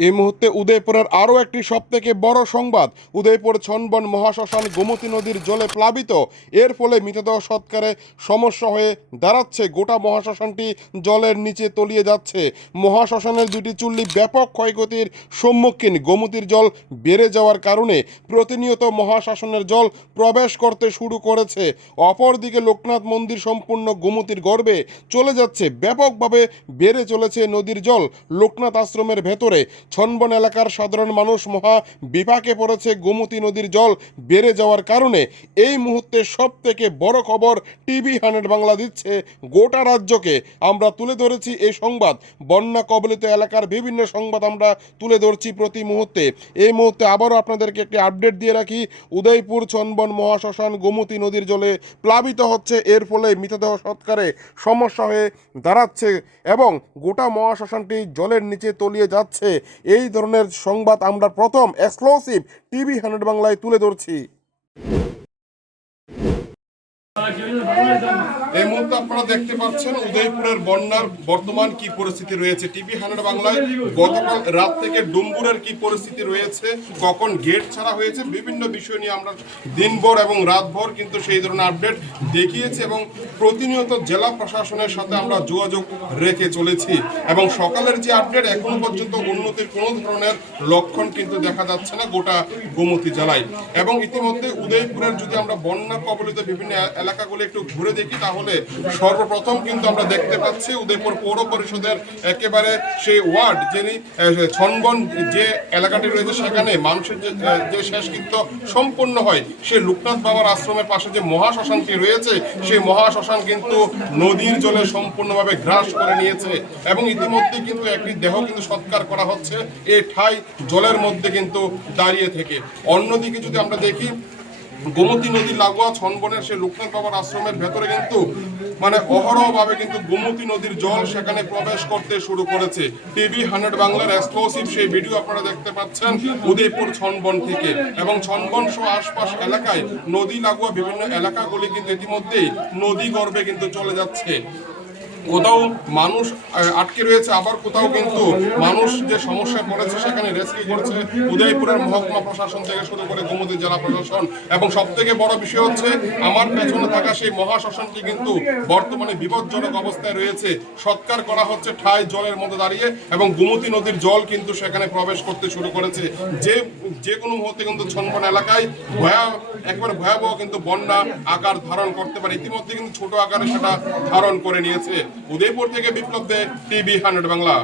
এই মুহূর্তে উদয়পুরের আরও একটি সবথেকে বড় সংবাদ। উদয়পুর ছনবন মহাশ্মশান গোমতী নদীর জলে প্লাবিত। এর ফলে মৃতদেহ সৎকারে সমস্যা হয়ে দাঁড়াচ্ছে। গোটা মহাশ্মশানটি জলের নিচে তলিয়ে যাচ্ছে। মহাশ্মশানের দুটি চুল্লি ব্যাপক ক্ষয়ক্ষতির সম্মুখীন। গোমতীর জল বেড়ে যাওয়ার কারণে প্রতিনিয়ত মহাশ্মশানের জল প্রবেশ করতে শুরু করেছে। অপরদিকে লোকনাথ মন্দির সম্পূর্ণ গোমতীর গর্ভে চলে যাচ্ছে। ব্যাপকভাবে বেড়ে চলেছে নদীর জল। লোকনাথ আশ্রমের ভেতরে ছনবন এলাকার সাধারণ মানুষ মহা বিপাকে পড়েছে গোমতী নদীর জল বেড়ে যাওয়ার কারণে। এই মুহূর্তে সব থেকে বড় খবর টিভি হান্ড্রেড বাংলা দিচ্ছে গোটা রাজ্যকে। আমরা তুলে ধরেছি এই সংবাদ। বন্যা কবলিত এলাকার বিভিন্ন সংবাদ আমরা তুলে ধরছি প্রতি মুহূর্তে। এই মুহূর্তে আবারও আপনাদেরকে একটি আপডেট দিয়ে রাখি। উদয়পুর ছনবন মহাশ্মশান গোমতী নদীর জলে প্লাবিত হচ্ছে। এর ফলে মৃতদেহ সৎকারে সমস্যা হয়ে দাঁড়াচ্ছে এবং গোটা মহাশ্মশানটি জলের নিচে তলিয়ে যাচ্ছে। এই ধরনের সংবাদ আমরা প্রথম এক্সক্লুসিভ টিভি হান্ড্রেড বাংলায় তুলে ধরছি। এই মুহূর্তে আপনারা দেখতে পাচ্ছেন উদয়পুরের বন্যার বর্তমান কি পরিস্থিতি রয়েছে। টিভি হান্ড্রেড বাংলায় গতকাল রাত থেকে ডুম্বুরের কি পরিস্থিতি রয়েছে, কখন গেট ছাড়া হয়েছে, বিভিন্ন বিষয় নিয়ে আমরা দিনভর এবং রাতভর কিন্তু সেই ধরনের আপডেট দেখিয়েছি এবং প্রতিনিয়ত জেলা প্রশাসনের সাথে আমরা যোগাযোগ রেখে চলেছি এবং সকালের যে আপডেট এখনও পর্যন্ত উন্নতির কোনো ধরনের লক্ষণ কিন্তু দেখা যাচ্ছে না গোটা গোমতী জেলায়। এবং ইতিমধ্যে উদয়পুরের যদি আমরা বন্যা কবলিত বিভিন্ন এলাকাগুলো একটু ঘুরে দেখি, তাহলে সর্বপ্রথম কিন্তু আমরা দেখতে পাচ্ছি উদয়পুর পৌর পরিষদের একেবারে সেই ওয়ার্ড যিনি আহ, ছনবন যে এলাকাটি রয়েছে সেখানে মানুষের যে শেষকৃত্য সম্পূর্ণ হয়। সেই লোকনাথ বাবার আশ্রমের পাশে যে মহাশ্মশানটি রয়েছে সেই মহাশ্মশান কিন্তু নদীর জলে সম্পূর্ণভাবে গ্রাস করে নিয়েছে এবং ইতিমধ্যে কিন্তু একটি দেহ কিন্তু সৎকার করা হচ্ছে এই ঠাই জলের মধ্যে কিন্তু দাঁড়িয়ে থেকে। অন্যদিকে যদি আমরা দেখি গোমতী নদীর লাগোয়া ছনবনের সেই লোকনাথ বাবার আশ্রমের ভেতরে কিন্তু মানে অহরহভাবে কিন্তু গোমতী নদীর জল সেখানে প্রবেশ করতে শুরু করেছে। টিভি হান্ড্রেড বাংলার এক্সক্লুসিভ সেই ভিডিও আপনারা দেখতে পাচ্ছেন উদয়পুর ছনবন থেকে। এবং ছনবন সহ আশপাশ এলাকায় নদী লাগোয়া বিভিন্ন এলাকাগুলি কিন্তু ইতিমধ্যেই নদী গর্ভে কিন্তু চলে যাচ্ছে। কোথাও মানুষ আটকে রয়েছে, আবার কোথাও কিন্তু মানুষ যে সমস্যায় পড়েছে সেখানে রেস্কিউ করছে। উদয়পুরের মহকুমা প্রশাসন থেকে শুরু করে গোমতী জেলা প্রশাসন। এবং সব থেকে বড় বিষয় হচ্ছে, আমার পেছনে থাকা সেই মহাশ্মশানটি কিন্তু বর্তমানে বিপজ্জনক অবস্থায় রয়েছে। সৎকার করা হচ্ছে ঠাই জলের মধ্যে দাঁড়িয়ে এবং গোমতী নদীর জল কিন্তু সেখানে প্রবেশ করতে শুরু করেছে। যে যে কোনো মুহূর্তে কিন্তু ছনবন এলাকায় ভয়া, একবারে ভয়াবহ কিন্তু বন্যা আকার ধারণ করতে পারে। ইতিমধ্যে কিন্তু ছোট আকারে সেটা ধারণ করে নিয়েছে। উদয়পুর থেকে বিপ্লব দে টিভি হান্ড্রেড বাংলা।